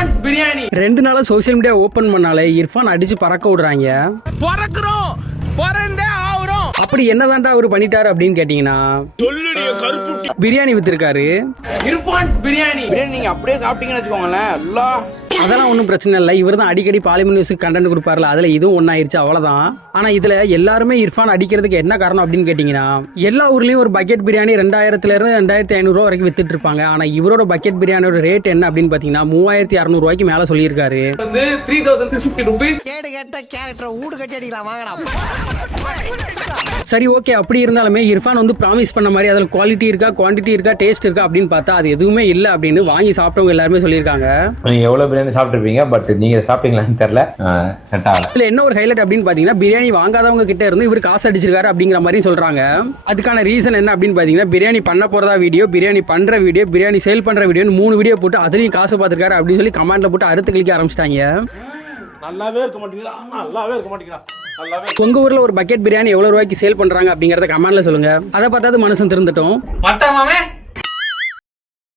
இர்ஃபான் பிரியாணி 2 நாளா social media open பண்ணாலே இர்ஃபான் அடிச்சு பறக்க விடுறாங்க. பறக்குறோம் பறந்தே ஆவுறோம். அப்படி என்னதான்டா அவரு பண்ணிட்டாரு அப்படின்னு கேட்டீங்கன்னா பிரியாணி வித்திருக்காரு. இர்ஃபான் பிரியாணி நீங்க அப்படியே சாப்பிட்டீங்கன்னு வச்சுக்கோங்களேன். அதெல்லாம் ஒன்றும் பிரச்சனை இல்லை. இவர் தான் அடிக்கடி பாலிமர் நியூஸுக்கு கண்டென்ட் கொடுப்பார்ல, அதில் இதுவும் ஒன்றாயிருச்சு, அவ்வளோதான். ஆனால் இதில் எல்லாருமே இர்ஃபான் அடிக்கிறதுக்கு என்ன காரணம் அப்படின்னு கேட்டிங்கன்னா, எல்லா ஊர்லேயும் ஒரு பக்கெட் பிரியாணி 2000 2500 வரைக்கும் வித்துட்டு இருப்பாங்க. ஆனால் இவரோட பக்கெட் பிரியாணியோட ரேட் என்ன அப்படின்னு பார்த்தீங்கன்னா 3600 ரூபாய்க்கு மேலே சொல்லியிருக்காரு. 3650 ரூபீஸ். சரி, ஓகே. அப்படி இருந்தாலுமே இர்ஃபான் வந்து ப்ராமிஸ் பண்ண மாதிரி அதில் குவாலிட்டி இருக்கா, குவான்டிட்டி இருக்கா, டேஸ்ட் இருக்கா அப்படின்னு பார்த்தா அது எதுவுமே இல்லை அப்படின்னு வாங்கி சாப்பிட்டவங்க எல்லாருமே சொல்லியிருக்காங்க. நீங்க எவ்வளவு பிரியாணி சாப்பிட்டுருப்பீங்க, பட் நீங்க சாப்பிட்டீங்களான்னு தெரியல, செட் ஆகல. இதுல என்ன ஒரு ஹைலைட் அப்படின்னு பாத்தீங்கன்னா, பிரியாணி வாங்காதவங்க கிட்ட இருந்து இவர் காசு அடிச்சிருக்காரு அப்படிங்கிற மாதிரி சொல்றாங்க. அதுக்கான ரீசன் என்ன அப்படின்னு பாத்தீங்கன்னா, பிரியாணி பண்ண போறதா வீடியோ, பிரியாணி பண்ற வீடியோ, பிரியாணி சேல் பண்ற வீடியோன்னு 3 வீடியோ போட்டு அதுலயும் காசு பார்த்திருக்காரு அப்படின்னு சொல்லி கமெண்ட்ல போட்டு அறுத்து கிளிக்க ஆரம்பிச்சிட்டாங்க. நல்லாவே இருக்க மாட்டீங்களா, நல்லாவே இருக்க மாட்டீங்களா. உங்க ஊர்ல ஒரு பக்கெட் பிரியாணி எவ்வளவு ரூபாய்க்கு சேல் பண்றாங்க அப்படிங்கறத கமெண்ட்ல சொல்லுங்க. அதை பார்த்தாது மனுஷன் திருந்தட்டும்.